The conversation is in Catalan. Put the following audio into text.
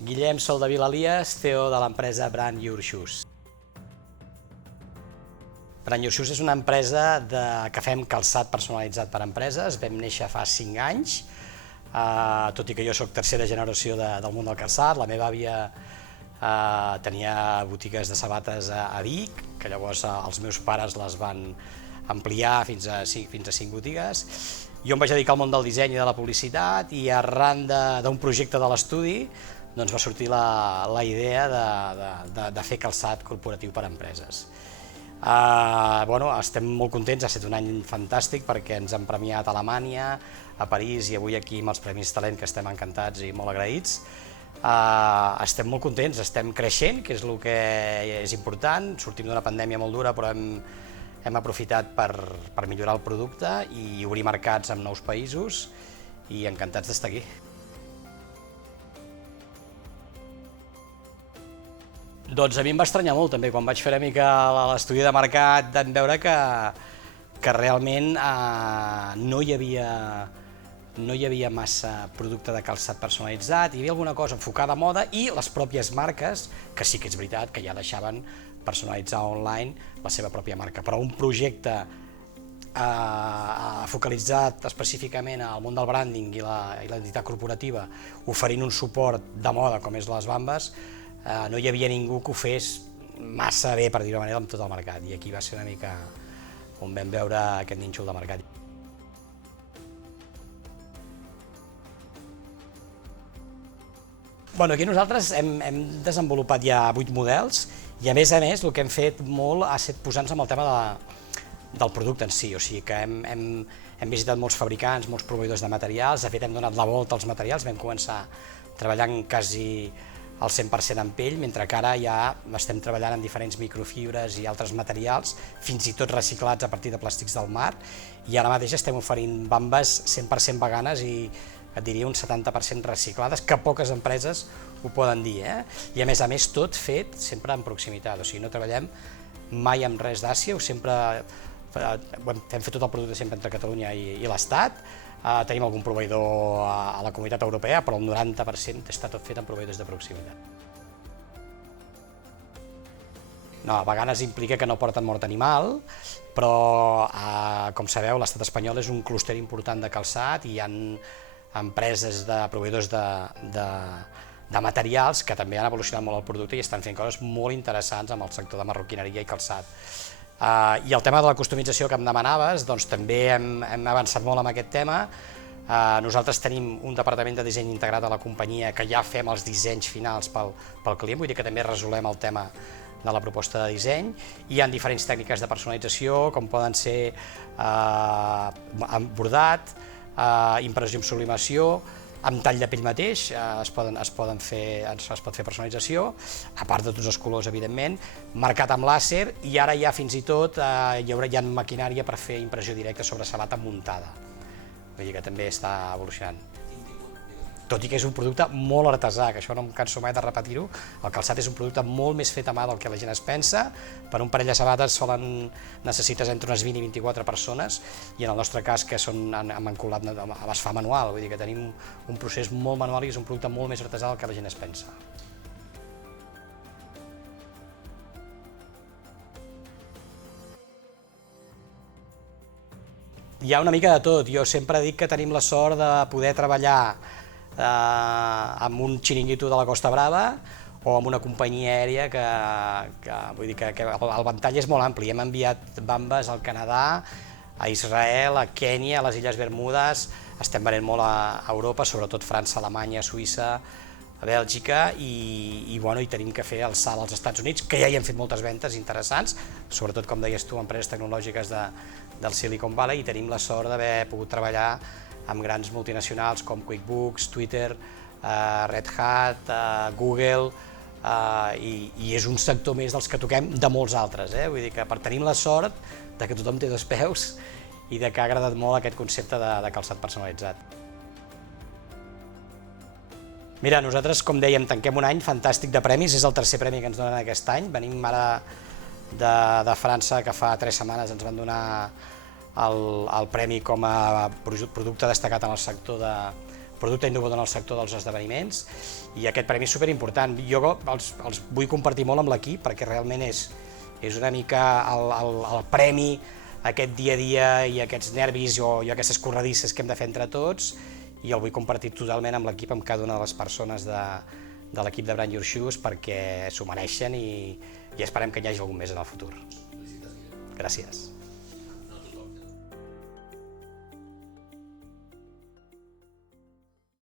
Guillem Soldevila-Elias, CEO de l'empresa Brand Your Shoes. Brand Your Shoes és una empresa que fem calçat personalitzat per a empreses. Vam néixer fa 5 anys, tot i que jo soc tercera generació del món del calçat. La meva àvia tenia botigues de sabates a Vic, que llavors els meus pares les van ampliar fins a 5 botigues. Jo em vaig dedicar al món del disseny i de la publicitat i arran d'un projecte de l'estudi va sortir la idea de fer calçat corporatiu per a empreses. Estem molt contents, ha estat un any fantàstic perquè ens han premiat a Alemanya, a París i avui aquí amb els Premis Talent, que estem encantats i molt agraïts. Estem molt contents, estem creixent, que és el que és important. Sortim d'una pandèmia molt dura, però hem aprofitat per millorar el producte i obrir mercats en nous països i encantats d'estar aquí. Doncs a mi em va estranyar molt també, quan vaig fer una mica l'estudi de mercat vam veure que realment no hi havia massa producte de calçat personalitzat, hi havia alguna cosa enfocada a moda i les pròpies marques, que sí que és veritat que ja deixaven personalitzar online la seva pròpia marca, però un projecte focalitzat específicament al món del branding i l'identitat corporativa, oferint un suport de moda com és les Bambes, no hi havia ningú que ho fes massa bé, per dir-ho manera, amb tot el mercat, i aquí va ser una mica on vam veure aquest nínxol de mercat. Aquí nosaltres hem desenvolupat ja 8 models i a més el que hem fet molt ha estat posar-nos amb el tema del producte en si, o sigui que hem visitat molts fabricants, molts proveïdors de materials, de fet hem donat la volta als materials, vam començar treballant quasi al 100% en pell, mentre que ara ja estem treballant en diferents microfibres i altres materials, fins i tot reciclats a partir de plàstics del mar, i ara mateix estem oferint Bambes 100% veganes i et diria un 70% reciclades, que poques empreses ho poden dir, i a més tot fet sempre en proximitat, o sigui, no treballem mai amb res d'Àsia, hem fet tot el producte sempre entre Catalunya i l'Estat, tenim algun proveïdor a la Comunitat Europea, però el 90% està tot fet amb proveïdors de proximitat. No, veganes implica que no porten mort animal, però com sabeu l'estat espanyol és un clúster important de calçat i hi ha empreses de proveïdors de materials que també han evolucionat molt el producte i estan fent coses molt interessants amb el sector de marroquineria i calçat. I el tema de la customització que em demanaves, doncs també hem avançat molt amb aquest tema. Nosaltres tenim un departament de disseny integrat a la companyia que ja fem els dissenys finals pel client, vull dir que també resolem el tema de la proposta de disseny. Hi ha diferents tècniques de personalització, com poden ser bordat, impressió amb sublimació, amb tall de pell mateix es pot fer personalització, a part de tots els colors, evidentment, marcat amb làser, i ara ja fins i tot hi ha maquinària per fer impressió directa sobre sabata muntada. Vull dir que també està evolucionant. Tot i que és un producte molt artesà, que això no em canso mai de repetir-ho, el calçat és un producte molt més fet a mà del que la gent es pensa. Per un parell de sabates necessites entre unes 20 i 24 persones, i en el nostre cas, que amb encolat es fa manual, vull dir que tenim un procés molt manual i és un producte molt més artesà del que la gent es pensa. Hi ha una mica de tot. Jo sempre dic que tenim la sort de poder treballar amb un xiringuito de la Costa Brava o amb una companyia aèria que vull dir que el ventall és molt ampli. Hem enviat Bambes al Canadà, a Israel, a Kènia, a les Illes Bermudes, estem venent molt a Europa, sobretot França, Alemanya, Suïssa, a Bèlgica, i tenim que fer el salt als Estats Units, que ja hi hem fet moltes ventes interessants, sobretot, com deies tu, empreses tecnològiques del Silicon Valley, i tenim la sort d'haver pogut treballar amb grans multinacionals com QuickBooks, Twitter, Red Hat, Google, i és un sector més dels que toquem de molts altres. Vull dir que tenim la sort que tothom té dos peus i que ha agradat molt aquest concepte de calçat personalitzat. Mira, nosaltres, com dèiem, tanquem un any fantàstic de premis, és el tercer premi que ens donen aquest any. Venim ara de França, que fa 3 setmanes ens van donar el premi com a producte destacat en el sector producte innovador en el sector dels esdeveniments, i aquest premi és superimportant. Jo els vull compartir molt amb l'equip perquè realment és una mica el premi a aquest dia a dia i aquests nervis o aquestes corredisses que hem de fer entre tots, i el vull compartir totalment amb l'equip, amb cada una de les persones de l'equip de Brand Your Shoes, perquè s'ho mereixen i esperem que hi hagi algun més en el futur. Gràcies.